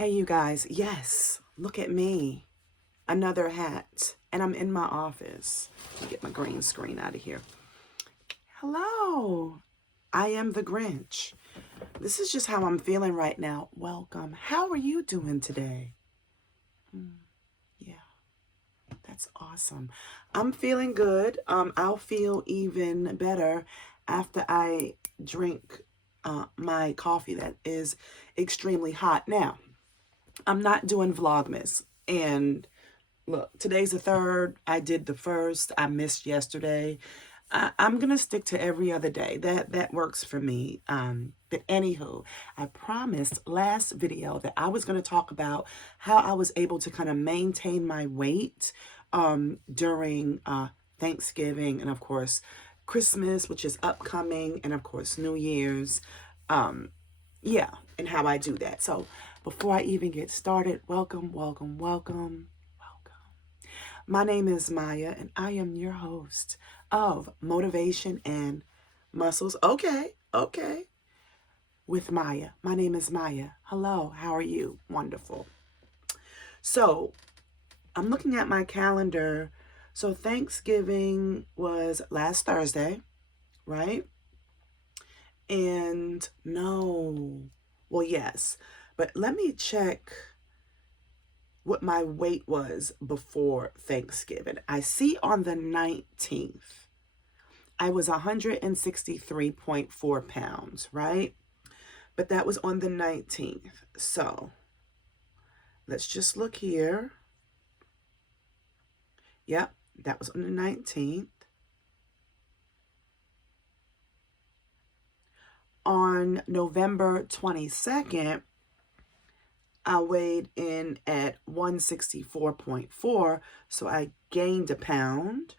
Hey, you guys. Yes, look at me. Another hat. And I'm in my office. Let me get my green screen out of here. Hello. I am the Grinch. This is just how I'm feeling right now. Welcome. How are you doing today? Yeah, that's awesome. I'm feeling good. I'll feel even better after I drink my coffee that is extremely hot. Now, I'm not doing Vlogmas. And look, today's the third. I did the first. I missed yesterday. I'm gonna stick to every other day. That works for me. But anywho, I promised last video that I was gonna talk about how I was able to kind of maintain my weight during Thanksgiving and of course Christmas, which is upcoming, and of course New Year's. Yeah, and how I do that. So before I even get started, welcome, welcome, welcome, welcome. My name is Maya, and I am your host of Motivation and Muscles. Okay, okay. With Maya. My name is Maya. Hello, how are you? Wonderful. So I'm looking at my calendar. So Thanksgiving was last Thursday, right? And no, well, yes, but let me check what my weight was before Thanksgiving. I see on the 19th, I was 163.4 pounds, right? But that was on the 19th. So let's just look here. Yep, that was on the 19th. On November 22nd, I weighed in at 164.4, so I gained a pound.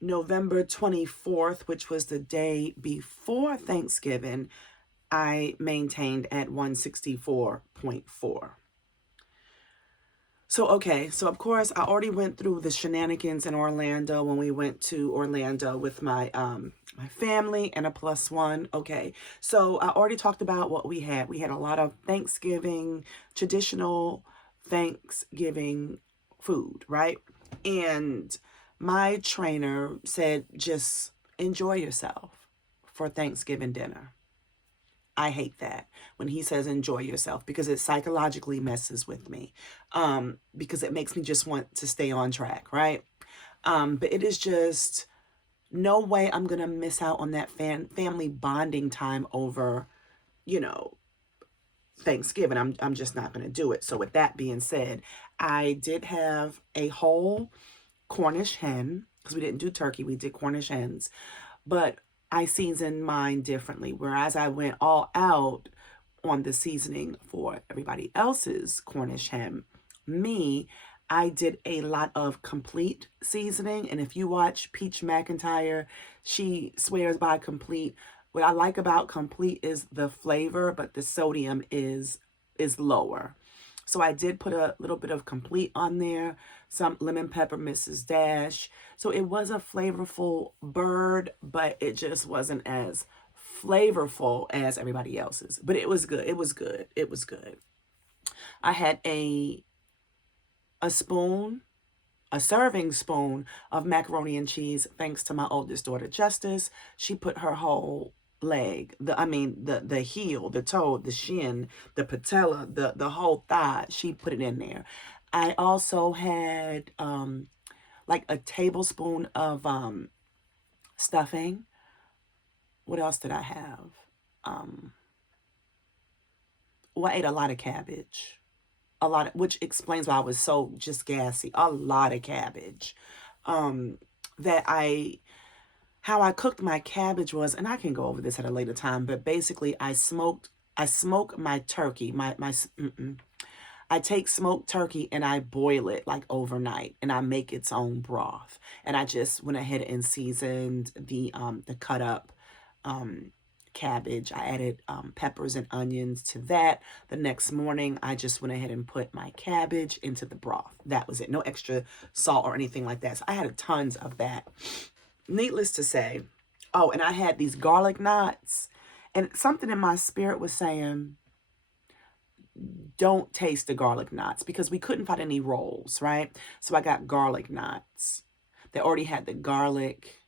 November 24th, which was the day before Thanksgiving, I maintained at 164.4. So, okay, so of course, I already went through the shenanigans in Orlando when we went to Orlando with my family and a plus one. Okay, so I already talked about what we had. We had a lot of Thanksgiving, traditional Thanksgiving food, right? And my trainer said, just enjoy yourself for Thanksgiving dinner. I hate that when he says enjoy yourself because it psychologically messes with me, because it makes me just want to stay on track, right? But it is just no way I'm going to miss out on that family bonding time over, you know, Thanksgiving. I'm just not going to do it. So with that being said, I did have a whole Cornish hen because we didn't do turkey. We did Cornish hens, but I seasoned mine differently. Whereas I went all out on the seasoning for everybody else's Cornish hen, me, I did a lot of complete seasoning. And if you watch Peach McIntyre, she swears by complete. What I like about complete is the flavor, but the sodium is lower. So I did put a little bit of complete on there, some lemon pepper Mrs. Dash. So it was a flavorful bird, but it just wasn't as flavorful as everybody else's. But it was good. It was good. It was good. I had a spoon, a serving spoon of macaroni and cheese, thanks to my oldest daughter, Justice. She put her whole leg, the heel, the toe, the shin, the patella, the whole thigh, she put it in there. I also had like a tablespoon of stuffing. What else did I have? Well, I ate a lot of cabbage. Which explains why I was so just gassy. A lot of cabbage. That how I cooked my cabbage was, and I can go over this at a later time, but basically I smoke my turkey, I take smoked turkey and I boil it like overnight and I make its own broth. And I just went ahead and seasoned the cut up cabbage. I added peppers and onions to that. The next morning, I just went ahead and put my cabbage into the broth. That was it. No extra salt or anything like that. So I had tons of that. Needless to say, Oh, and I had these garlic knots, and something in my spirit was saying, don't taste the garlic knots, because we couldn't find any rolls, right? So I got garlic knots. They already had the garlic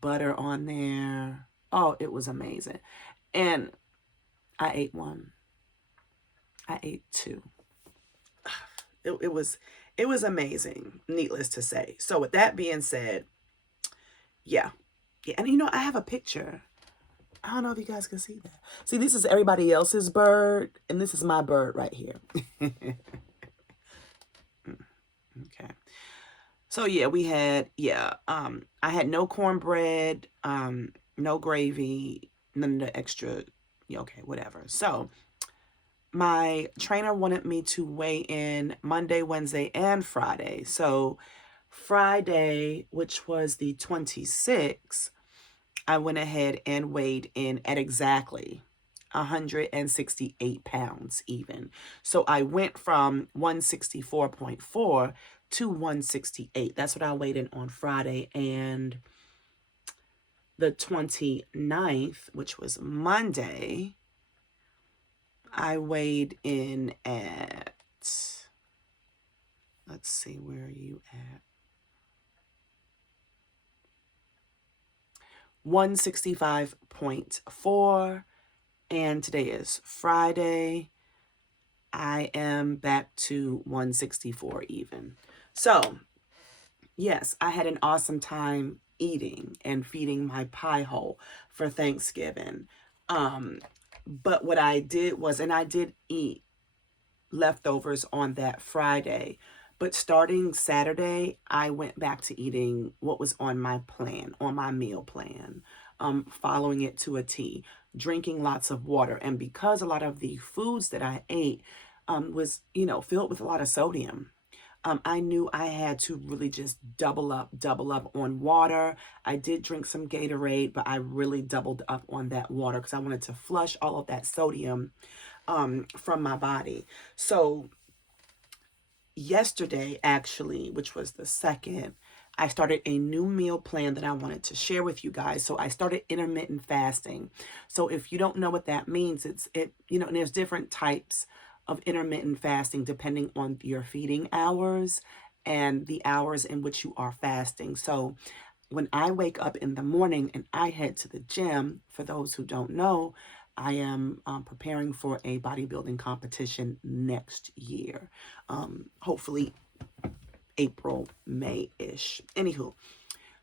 butter on there. Oh, it was amazing. And I ate one. I ate two. It was amazing, needless to say. So with that being said, yeah. Yeah, and I have a picture. I don't know if you guys can see that. See, this is everybody else's bird, and this is my bird right here. Okay. So yeah, I had no cornbread, no gravy, none of the extra, yeah, okay, whatever. So my trainer wanted me to weigh in Monday, Wednesday, and Friday. So Friday, which was the 26th, I went ahead and weighed in at exactly 168 pounds even. So I went from 164.4 to 168. That's what I weighed in on Friday. And the 29th, which was Monday, I weighed in at, let's see, where are you at? 165.4. And today is Friday. I am back to 164 even. So, yes, I had an awesome time eating and feeding my pie hole for Thanksgiving. But what I did was, and I did eat leftovers on that Friday, but starting Saturday, I went back to eating what was on my plan, on my meal plan, following it to a T, drinking lots of water. And because a lot of the foods that I ate was, filled with a lot of sodium, I knew I had to really just double up on water. I did drink some Gatorade, but I really doubled up on that water because I wanted to flush all of that sodium from my body. So yesterday, actually, which was the 2nd, I started a new meal plan that I wanted to share with you guys. So I started intermittent fasting. So if you don't know what that means, and there's different types of intermittent fasting depending on your feeding hours and the hours in which you are fasting. So when I wake up in the morning and I head to the gym, for those who don't know, I am preparing for a bodybuilding competition next year. Hopefully April, May-ish. Anywho,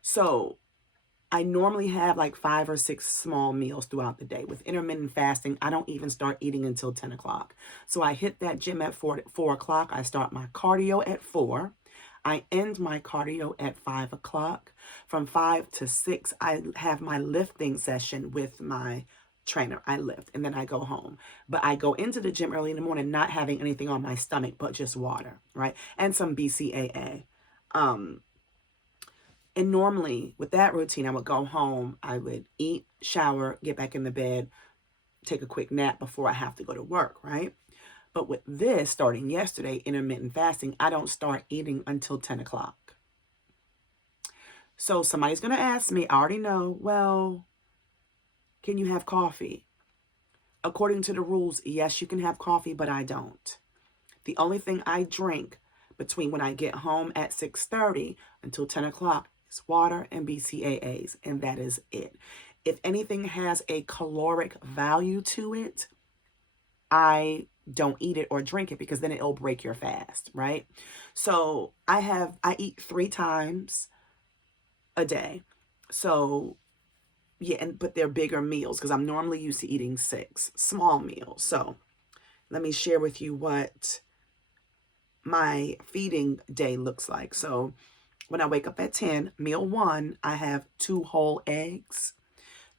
so I normally have like 5 or 6 small meals throughout the day. With intermittent fasting, I don't even start eating until 10 o'clock. So I hit that gym at 4 o'clock. I start my cardio at 4. I end my cardio at 5 o'clock. From 5 to 6, I have my lifting session with my trainer. I lift and then I go home. But I go into the gym early in the morning not having anything on my stomach but just water, right? And some BCAA. And normally with that routine, I would go home, I would eat, shower, get back in the bed, take a quick nap before I have to go to work, right? But with this, starting yesterday, intermittent fasting, I don't start eating until 10 o'clock. So somebody's going to ask me, I already know, well, can you have coffee? According to the rules, yes, you can have coffee, but I don't. The only thing I drink between when I get home at 6:30 until 10 o'clock is water and BCAAs, and that is it. If anything has a caloric value to it, I don't eat it or drink it because then it'll break your fast, right? So I eat 3 times a day. So yeah, but they're bigger meals because I'm normally used to eating 6 small meals. So let me share with you what my feeding day looks like. So when I wake up at 10, meal 1, I have 2 whole eggs,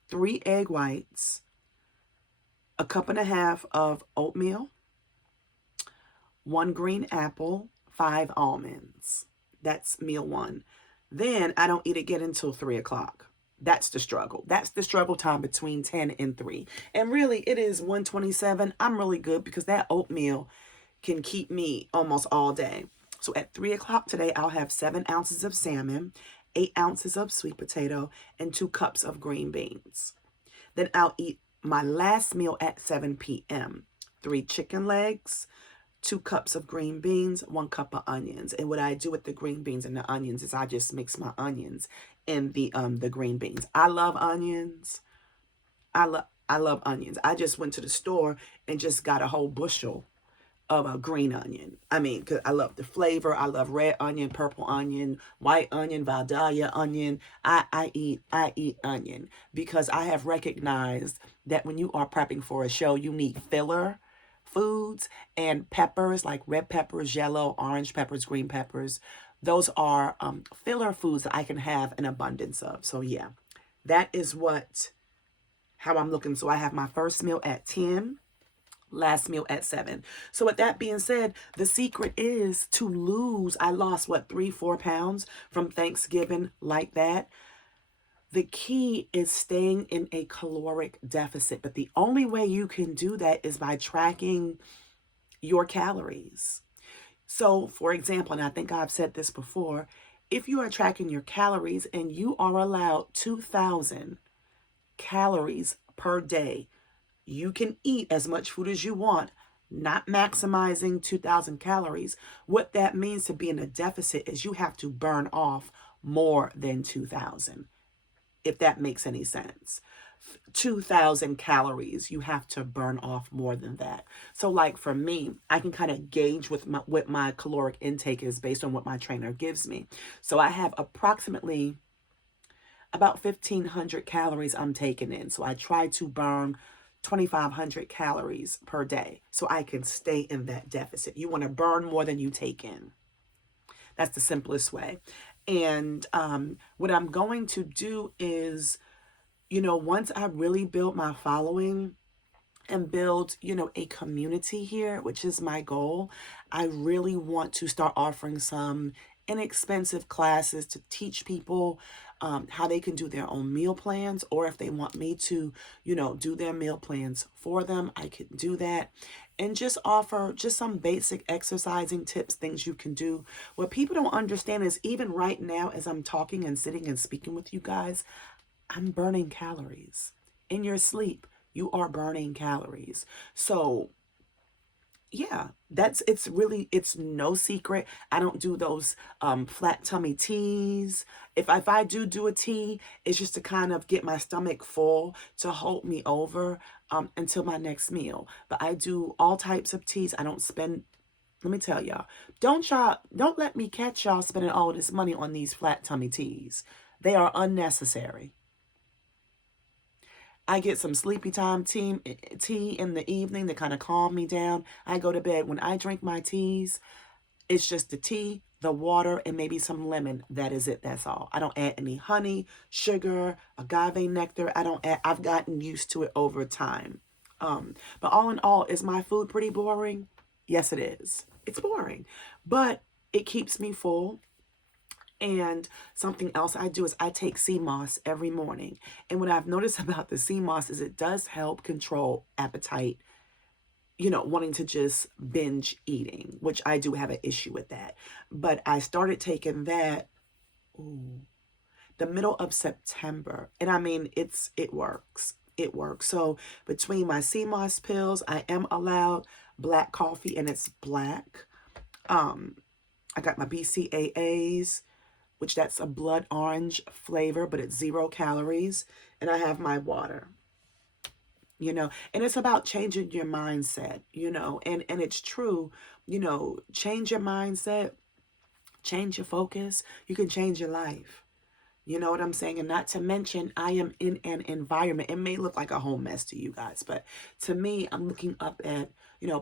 3 egg whites, a cup and a half of oatmeal, 1 green apple, 5 almonds. That's meal 1. Then I don't eat again until 3 o'clock. That's the struggle. That's the struggle time between 10 and 3. And really, it is 1:27. I'm really good because that oatmeal can keep me almost all day. So at 3 o'clock today, I'll have 7 ounces of salmon, 8 ounces of sweet potato, and 2 cups of green beans. Then I'll eat my last meal at 7 p.m. 3 chicken legs, 2 cups of green beans, 1 cup of onions. And what I do with the green beans and the onions is I just mix my onions in the green beans. I love onions. I love onions. I just went to the store and just got a whole bushel of a green onion. I mean, because I love the flavor. I love red onion, purple onion, white onion, Vidalia onion. I eat onion because I have recognized that when you are prepping for a show, you need filler foods, and peppers like red peppers, yellow, orange peppers, green peppers. Those are filler foods that I can have an abundance of. So yeah, that is how I'm looking. So I have my first meal at 10, last meal at 7. So with that being said, the secret is to lose. I lost what, 3-4 pounds from Thanksgiving like that. The key is staying in a caloric deficit, but the only way you can do that is by tracking your calories. So for example, and I think I've said this before, if you are tracking your calories and you are allowed 2,000 calories per day, you can eat as much food as you want, not maximizing 2,000 calories. What that means to be in a deficit is you have to burn off more than 2,000, if that makes any sense. 2,000 calories, you have to burn off more than that. So like for me, I can kind of gauge what my caloric intake is based on what my trainer gives me. So I have approximately about 1,500 calories I'm taking in. So I try to burn 2,500 calories per day so I can stay in that deficit. You want to burn more than you take in. That's the simplest way. And what I'm going to do is, once I really build my following and build, a community here, which is my goal, I really want to start offering some inexpensive classes to teach people how they can do their own meal plans, or if they want me to, do their meal plans for them, I can do that. And just offer just some basic exercising tips, things you can do. What people don't understand is even right now, as I'm talking and sitting and speaking with you guys, I'm burning calories. In your sleep, you are burning calories. So yeah, it's no secret. I don't do those flat tummy teas. If I do a tea, it's just to kind of get my stomach full to hold me over until my next meal. But I do all types of teas. I don't spend, let me tell y'all, don't let me catch y'all spending all this money on these flat tummy teas. They are unnecessary. I get some sleepy time tea in the evening to kind of calm me down. I go to bed. When I drink my teas, it's just the tea, the water, and maybe some lemon. That is it. That's all. I don't add any honey, sugar, agave nectar. I've gotten used to it over time. But all in all, is my food pretty boring? Yes, it is. It's boring, but it keeps me full. And something else I do is I take sea moss every morning. And what I've noticed about the sea moss is it does help control appetite, wanting to just binge eating, which I do have an issue with that. But I started taking that the middle of September. And I mean, it works. It works. So between my sea moss pills, I am allowed black coffee, and it's black. I got my BCAAs, which that's a blood orange flavor, but it's 0 calories. And I have my water, and it's about changing your mindset, and it's true, change your mindset, change your focus. You can change your life. You know what I'm saying? And not to mention, I am in an environment. It may look like a whole mess to you guys, but to me, I'm looking up at,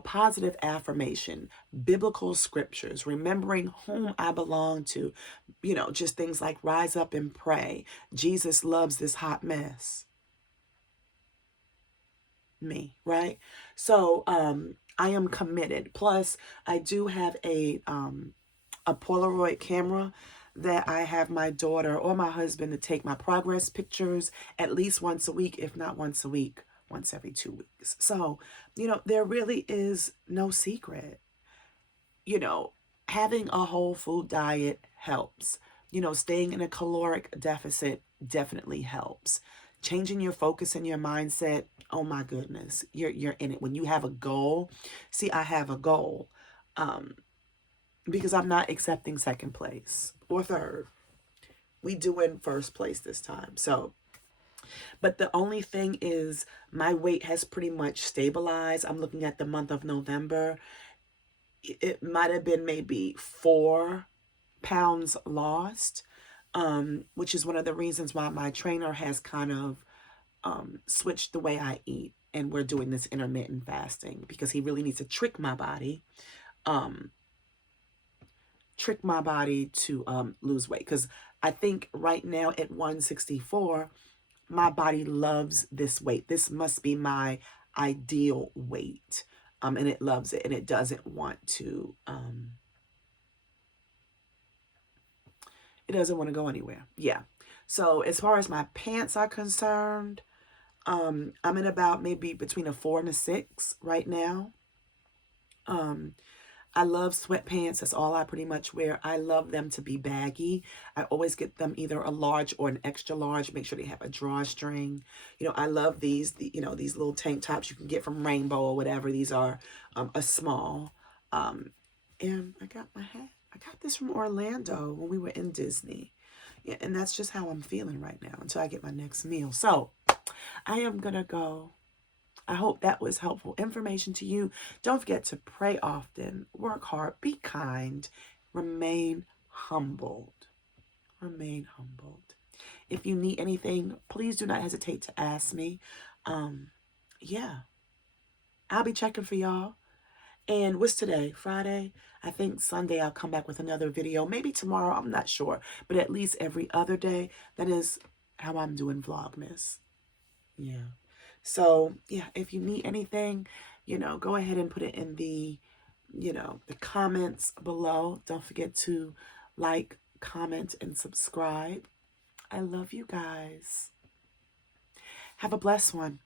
positive affirmation, biblical scriptures, remembering whom I belong to, just things like rise up and pray. Jesus loves this hot mess. Me, right? So, I am committed. Plus, I do have a Polaroid camera that I have my daughter or my husband to take my progress pictures at least once a week, if not once a week, once every 2 weeks. So, there really is no secret. Having a whole food diet helps. staying in a caloric deficit definitely helps. Changing your focus and your mindset, oh my goodness, you're in it. When you have a goal, see, I have a goal, because I'm not accepting second place or third. We doing first place this time. So, but the only thing is my weight has pretty much stabilized. I'm looking at the month of November. It might have been maybe 4 pounds lost, which is one of the reasons why my trainer has kind of switched the way I eat. And we're doing this intermittent fasting because he really needs to trick my body to lose weight. Because I think right now at 164, my body loves this weight. This must be my ideal weight. And it loves it, and it doesn't want to go anywhere. Yeah. So as far as my pants are concerned, I'm in about maybe between a 4 and a 6 right now. I love sweatpants. That's all I pretty much wear. I love them to be baggy. I always get them either a large or an extra large. Make sure they have a drawstring. I love these, these little tank tops you can get from Rainbow or whatever. These are a small. And I got my hat. I got this from Orlando when we were in Disney. Yeah, and that's just how I'm feeling right now until I get my next meal. So I am going to go. I hope that was helpful information to you. Don't forget to pray often, work hard, be kind, remain humbled. Remain humbled. If you need anything, please do not hesitate to ask me. Yeah, I'll be checking for y'all. And what's today? Friday? I think Sunday I'll come back with another video. Maybe tomorrow, I'm not sure. But at least every other day, that is how I'm doing Vlogmas. Yeah. So, yeah, if you need anything, go ahead and put it in the comments below. Don't forget to like, comment, and subscribe. I love you guys. Have a blessed one.